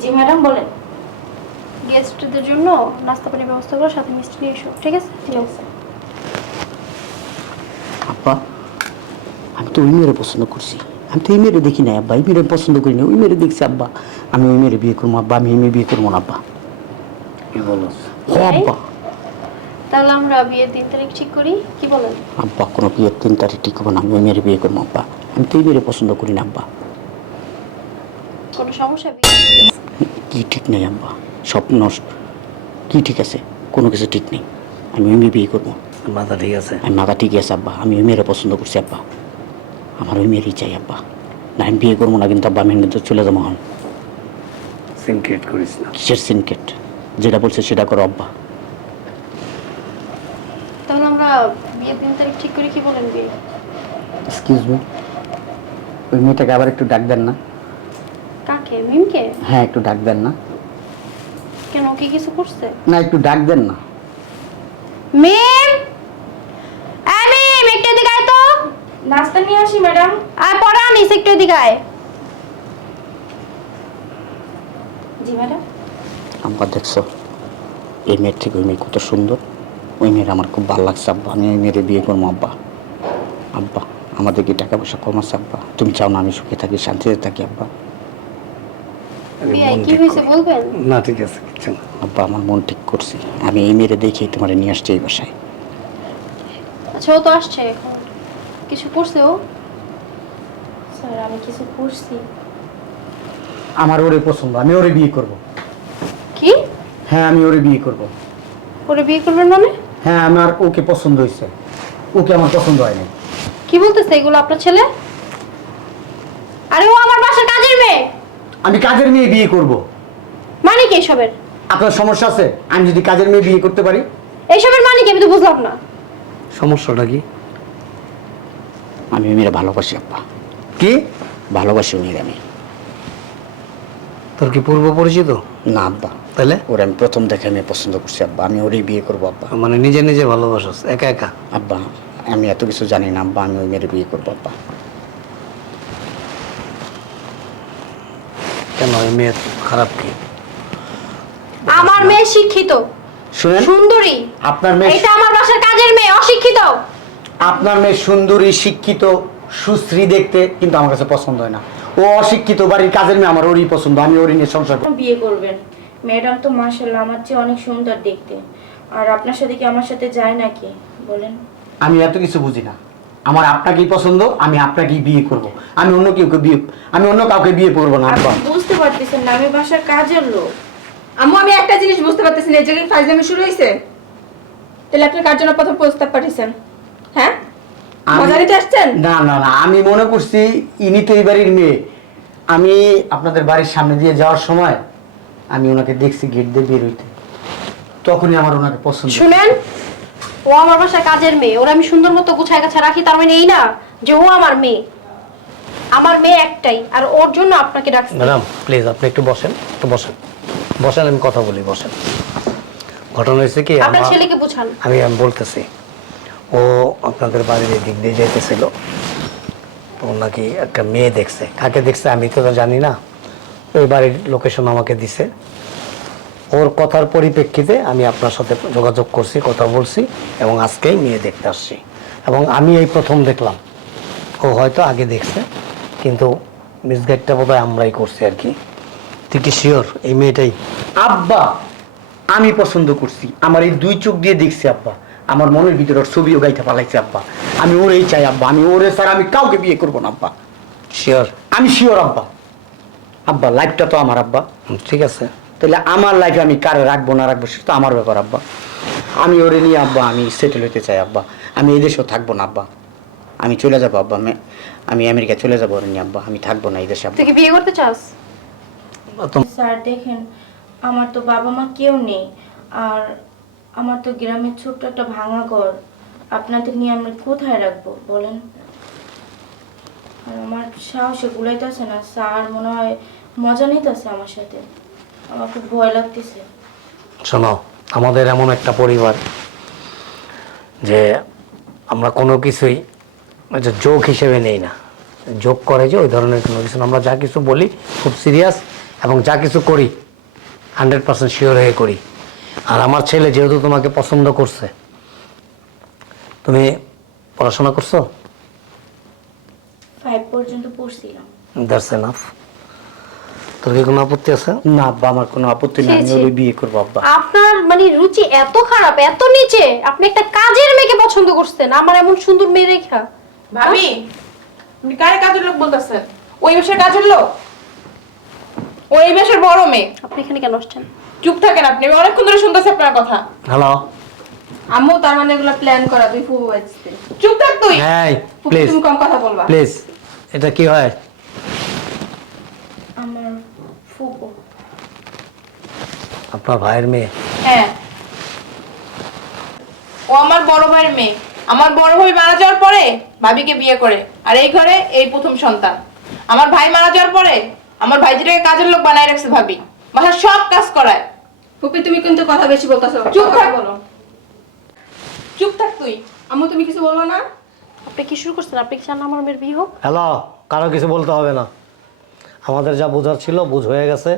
জি madam বলেন। গেস্টদের জন্য নাস্তা পানির ব্যবস্থা করো সাথে মিষ্টি নিয়ে এসো ঠিক আছে? ঠিক আছে। আব্বা আমি তো ওই মেয়েরে পছন্দ করছি। আমি তো এই মেয়েরে দেখি না আব্বা। এই মেয়েরে পছন্দ করি না ওই মেয়েরে দেখছি আব্বা। আমি ওই মেয়েরে বিয়ে করব আব্বা। আমি এই মেয়ে বিয়ে করব না আব্বা। কি বলো? হ আব্বা। তাহলে আমরা বিয়ের দিন তারিখ ঠিক করি কি বলেন? আব্বা কোনো বিয়ের তিন তারিখ ঠিক হব না আমি ওই মেয়েরে বিয়ে করব আব্বা। আমি তো এই মেয়েরে পছন্দ করি না আব্বা। কোনো সমস্যা কি ঠিক নেই আব্বা সব নষ্ট। কি ঠিক আছে? কোনো কিছু ঠিক নেই। আমি ওই মেয়ে বিয়ে করব মাথা ঠিক আছে? আমি মাথা ঠিক আছে আব্বা। আমি ওই মেয়েরে পছন্দ করছি আব্বা। আমার ওই মেয়েরই চাই আব্বা। না আমি বিয়ে করব না কিন্তু আব্বা আমি কিন্তু চলে যাব হন সিন ক্রিয়েট করিস না। কিসের সিনকেট যেটা বলছে সেটা করো আব্বা। তাহলে আমরা বিয়ের দিন তারিখ ঠিক করি কি বলেন বিয়ে? এক্সকিউজ মি ওই মেয়েটাকে আবার একটু ডাক দেন না। কাকে মিমকে হ্যাঁ একটু ডাক দেন না। কেন কি কিছু করছে? না একটু ডাক দেন না। মিম মিম একটু এদিকে আয় তো। নাস্তা নিয়ে আসি ম্যাডাম। আয় পড়া নিস একটু এদিকে আয়। জি ম্যাডাম। আব্বা দেখছ? এই মেয়ের থেকে ওই মেয়ে কত সুন্দর। ওই মেয়ের আমার খুব ভালো লাগছে আব্বা। আমি ওই মেয়ের বিয়ে করব আব্বা। আব্বা আমাদের কি টাকা পয়সা কম আছে আব্বা? তুমি চাও না আমি সুখে থাকি শান্তিতে থাকি আব্বা? আরে কি হয়েছে বলবেন? না ঠিক আছে কিচ্ছু না। আব্বা আমার মন ঠিক করছি। আমি এই দেখেই তোমার নিয়ে আসছি এই বাসায়। আচ্ছা ও তো আসছে এখন। কিছু করছে ও? স্যার আমি কিছু করছি। আমার ওরে পছন্দ আমি ওরে বিয়ে করব। কি? হ্যাঁ আমি ওরে বিয়ে করব। ওরে বিয়ে করবেন মানে? হ্যাঁ আমার ওকে পছন্দ হয়েছে। ওকে আমার পছন্দ হয়নি। কি বলতেছে এগুলো আপনার ছেলে? আরে ও আমার বাসার কাজের মেয়ে! আমি কাজের মেয়ে বিয়ে করব। মানে কি এসবের? আপনার সমস্যা আছে? আমি যদি কাজের মেয়ে বিয়ে করতে পারি? এইসবের মানে কি? আমি তো বুঝলাম না। সমস্যাটা কি? আমি মেয়েরা ভালোবাসি আব্বা। কি? ভালোবাসি মেয়ের আমি। তোর কি পূর্ব পরিচিত? না আব্বা। তাহলে? ওরে আমি প্রথম দেখে আমি পছন্দ করছি আব্বা। আমি ওরই বিয়ে করব আব্বা। মানে নিজে নিজে ভালোবাসস একা একা? আব্বা আমি এত কিছু জানি না আব্বা। আমি ওই মেয়ের বিয়ে করব আব্বা। কেন ওই মেয়ে খারাপ কি? আমার মেয়ে শিক্ষিত। শুনেন। সুন্দরী। আপনার মেয়ে এটা আমার বাসার কাজের মেয়ে অশিক্ষিত। আপনার মেয়ে সুন্দরী শিক্ষিত সুশ্রী দেখতে কিন্তু আমার কাছে পছন্দ হয় না। ও অশিক্ষিত বাড়ির কাজের মেয়ে আমার ওরই পছন্দ আমি ওরই নিয়ে সংসার করব। বিয়ে করবেন। ম্যাডাম তো মার্শাল্লাহ আমার চেয়ে অনেক সুন্দর দেখতে। আর আপনার সাথে কি আমার সাথে যায় নাকি? বলেন। আমি এত কিছু বুঝি না। আমার আপনাকেই পছন্দ আমি আপনাকেই বিয়ে করব। আমি অন্য কেউকে বিয়ে আমি অন্য কাউকে বিয়ে করব না আব্বা। বুঝতে পারতেছেন না আমি বাসার কাজের লোক। আম্মু আমি একটা জিনিস বুঝতে পারতেছি না এই জায়গায় ফাইজলামি শুরু হয়েছে তাহলে আপনি কার জন্য প্রথম প্রস্তাব পাঠিয়েছেন? হ্যাঁ? আমি- মজা নিতে আসছেন? না না না আমি মনে করছি ইনি তো এই বাড়ির মেয়ে। আমি আপনাদের বাড়ির সামনে দিয়ে যাওয়ার সময় আমি ওনাকে দেখছি গেট দিয়ে বের হইতে। তখনই আমার ওনাকে পছন্দ শুনেন ও আমার বাসার কাজের মেয়ে। ওরা আমি সুন্দর মতো গুছায় গাছা রাখি তার মানে এই না যে ও আমার মেয়ে। আমার মেয়ে একটাই আর ওর জন্য আপনাকে ডাকছি। ম্যাডাম প্লিজ আপনি একটু বসেন একটু বসেন। বসেন আমি কথা বলি বসেন। ঘটনা হয়েছে কি আপনার ছেলেকে বুঝান। আমি আমি বলতেছি ও আপনাদের বাড়ির দিক দিয়ে যেতেছিল তো নাকি একটা মেয়ে দেখছে। কাকে দেখছে আমি তো জানি না। ওই বাড়ির লোকেশন আমাকে দিছে। ওর কথার পরিপ্রেক্ষিতে আমি আপনার সাথে যোগাযোগ করছি কথা বলছি এবং আজকেই মেয়ে দেখতে আসছি। এবং আমি এই প্রথম দেখলাম। ও হয়তো আগে দেখছে কিন্তু মিসগাইডটা বোধ হয় আমরাই করছি আর কি। তুই কি শিওর এই মেয়েটাই? আব্বা আমি পছন্দ করছি। আমার এই দুই চোখ দিয়ে দেখছি আব্বা। আমার মনের ভিতরে ওর ছবিও গাইতে পালাইছে আব্বা। আমি ওরেই চাই আব্বা। আমি ওরে স্যার আমি কাউকে বিয়ে করব না আব্বা। শিওর আমি শিওর আব্বা। আব্বা লাইফটা তো আমার আব্বা। ঠিক আছে। তাহলে আমার লাইফে আমি কারে রাখব না রাখব সেটা তো আমার ব্যাপার আব্বা। আমি ওরে নিয়ে আব্বা আমি সেটেল হতে চাই আব্বা। আমি এই দেশেও থাকব না আব্বা। আমি চলে যাব আব্বা। আমি আমি আমেরিকা চলে যাব ওরে নিয়ে আব্বা। আমি থাকব না এই দেশে আব্বা। তুই কি বিয়ে করতে চাস? স্যার দেখেন আমার তো বাবা মা কেউ নেই। আর আমার তো গ্রামের ছোট্ট একটা ভাঙা ঘর। আপনাদের নিয়ে আমি কোথায় রাখব বলেন? আর আমার সাহসে গুলাইতেছে না স্যার মনে হয় মজা নিতেছে আমার সাথে। আমার খুব ভয় লাগতেছে। শোনো আমাদের এমন একটা পরিবার যে আমরা কোনো কিছুই যে যোগ হিসেবে নেই না। যোগ করে যে ওই ধরনের কোনো কিছু আমরা যা কিছু বলি খুব সিরিয়াস এবং যা কিছু করি হান্ড্রেড পার্সেন্ট শিওর হয়ে করি। আর আমার ছেলে যেহেতু তোমাকে পছন্দ করছে তুমি পড়াশোনা করছ? ফাইভ পর্যন্ত পড়ছিলাম। দ্যাটস এনাফ তোর কি কোনো আপত্তি আছে? না আব্বা আমার কোনো আপত্তি নেই। আমি ছি। বিয়ে করব আব্বা। আপনার মানে রুচি এত খারাপ এত নিচে। আপনি একটা কাজের মেয়েকে পছন্দ করছেন আমার এমন সুন্দর মেয়ে রেখা। ভাবি আপনি কারে কাজের লোক বলতেছেন? ওই বেশের কাজের লোক? ওই বেশের বড় মেয়ে? আপনি এখানে কেন আসছেন? চুপ থাকেন আপনি আমি অনেকক্ষণ ধরে শুনতেছি আপনার কথা। হ্যালো? আম্মু তার মানে এগুলো প্ল্যান করা তুই ফুবু বাজতে চুপ থাক তুই। হ্যাঁ প্লিজ তুমি কম কথা বলবা। প্লিজ এটা কি হয় আমার ফুপো আপনার ভাইয়ের মেয়ে? হ্যাঁ। ও আমার বড় ভাইয়ের মেয়ে। আমার বড় ভাই মারা যাওয়ার পরে ভাবিকে বিয়ে করে। আর এই ঘরে এই প্রথম সন্তান। আমার ভাই মারা যাওয়ার পরে আমার ভাইজিটাকে কাজের লোক বানায় রাখছে ভাবি। বাসার সব কাজ করায়। ফুপি তুমি কিন্তু কথা বেশি বলতেছো। চুপ থাক। বলো। চুপ থাক তুই। আম্মু তুমি কিছু বলল না? আপনি কি শুরু করছেন? আপনি কি চান আমার মেয়ের বিয়ে হোক? হ্যালো কারও কিছু বলতে হবে না। আমাদের যা বোঝার ছিল, বুঝ হয়ে গেছে।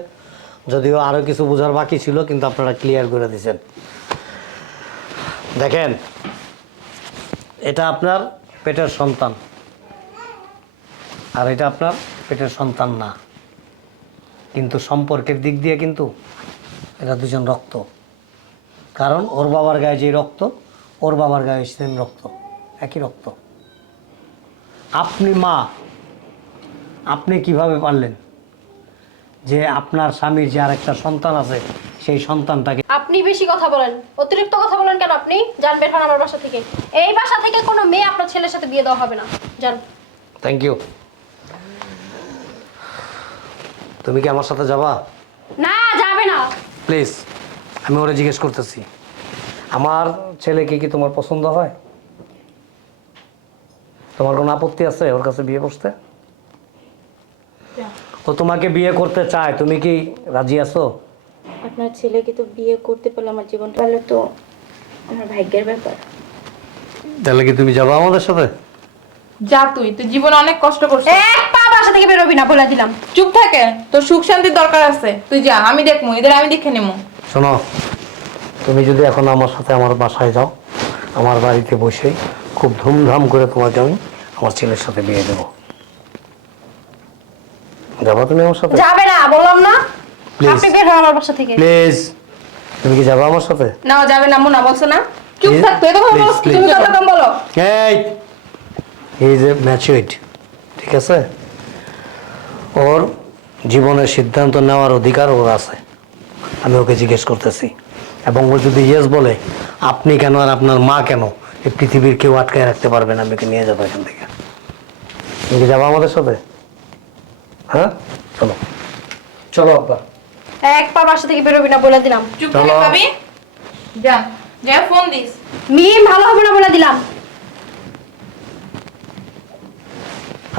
যদিও আরও কিছু বোঝার বাকি ছিল, কিন্তু আপনারা ক্লিয়ার করে দিয়েছেন। দেখেন, এটা আপনার পেটের সন্তান, আর এটা আপনার পেটের সন্তান না। কিন্তু সম্পর্কের দিক দিয়ে কিন্তু এটা দুজন রক্ত। কারণ ওর বাবার গায়ে যে রক্ত, ওর বাবার গায়ে সেম রক্ত, একই রক্ত। আপনি মা আপনি কীভাবে পারলেন? যে আপনার স্বামীর যে আরেকটা সন্তান আছে সেই সন্তানটাকে আপনি বেশি কথা বলেন। অতিরিক্ত কথা বলেন কেন আপনি? যান বের হন আমার বাসা থেকে। এই বাসা থেকে কোনো মেয়ে আপনার ছেলের সাথে বিয়ে দেওয়া হবে না। যান। থ্যাংক ইউ তুমি কি আমার সাথে যাবা? না যাবে না। প্লিজ আমি ওরা জিজ্ঞেস করতেছি। আমার ছেলেকে কি তোমার পছন্দ হয়? তোমার কোনো আপত্তি আছে ওর কাছে বিয়ে বসতে? ও তোমাকে বিয়ে করতে চায় তুমি কি রাজি আছো? আপনার ছেলেকে তো বিয়ে করতে পারলে আমার জীবনটা পারলে তো আমার ভাগ্যের ব্যাপার। তাহলে কি তুমি যাবা আমাদের সাথে? যা তুই তুই জীবনে অনেক কষ্ট করছিস। এক পা বাসা থেকে বেরোবি না বলে দিলাম। চুপ থাকে তোর সুখ শান্তির দরকার আছে। তুই যা আমি দেখব এদের আমি দেখে নেব। শোনো তুমি যদি এখন আমার সাথে আমার বাসায় যাও আমার বাড়িতে বসে খুব ধুমধাম করে তোমাকে আমি আমার ছেলের সাথে বিয়ে দেবো। যাবা তুমি আমার সাথে? যাবে না বললাম না। আপনি বের হন আমার বাসা থেকে। প্লিজ তুমি কি যাবা আমার সাথে? না যাবে না মুনা বলছো না। চুপ থাক তুই কথা Please, বলো তুমি কথা কম বলো। এই ইজ এ ম্যাচুইড ঠিক আছে? ওর জীবনের সিদ্ধান্ত নেওয়ার অধিকার ওর আছে। আমি ওকে জিজ্ঞেস করতেছি। এবং ও যদি ইয়েস বলে আপনি কেন আর আপনার মা কেন? এই পৃথিবীর কেউ আটকায় রাখতে পারবে না আমি ওকে নিয়ে যাব এখান থেকে। তুমি কি যাব আমাদের সাথে? হ্যাঁ? চলো। চলো আব্বা। এক পা বাসা থেকে বেরোবি না বলে দিলাম। চুপ। থাকে ভাবি। যা যা ফোন দিস। মেয়ে ভালো হবে না বলে দিলাম।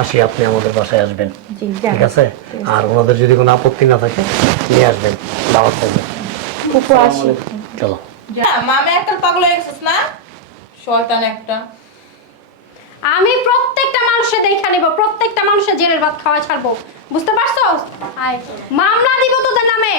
আসি আপনি আমাদের বাসায় আসবেন। ঠিক আছে? আর ওনাদের যদি কোনো আপত্তি না থাকে নিয়ে আসবেন। দাওয়াত চলো। মামে একটা পাগল হয়ে গেছিস না? শয়তান একটা। আমি প্রত্যেকটা মানুষের দেখা নিব প্রত্যেকটা মানুষের জেলের ভাত খাওয়া ছাড়বো। বুঝতে পারছ? আয়। মামলা দিব তোদের নামে।